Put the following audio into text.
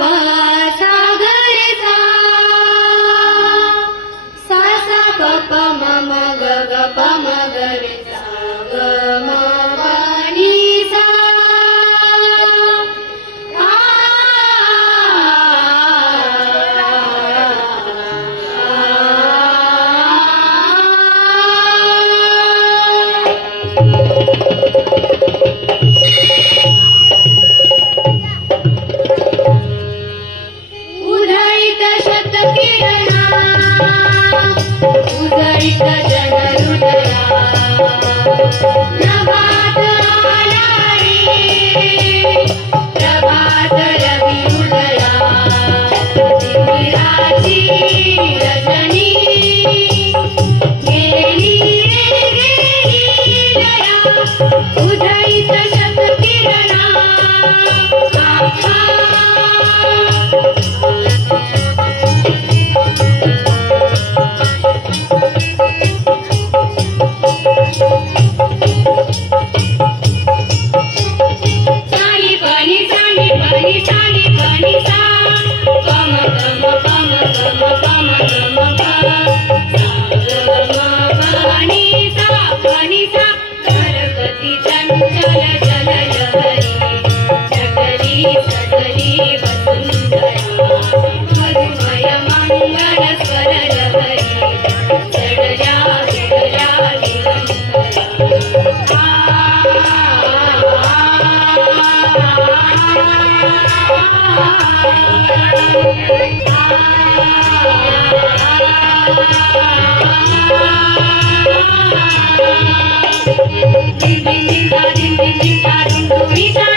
प सा ग रे सा सा सा प प म म ग ग प म ग रे सा ग म प नि सा उदयित शतकिरणा उदयित जनहृदया नभात आला रे प्रभात रवि उदया तिमिराची रजनी गेली रे गेली दया उदयित शतकिरणा सानी बनी सानी बनी सा कम कम कम कम कम कम बनी सा सरस्वती चंचल जल लहरी सकली सकली वसुंधरा मधुमय मंगल स्वर लहरी चढ़या चढ़या निरंतरा din din din da din din din da din din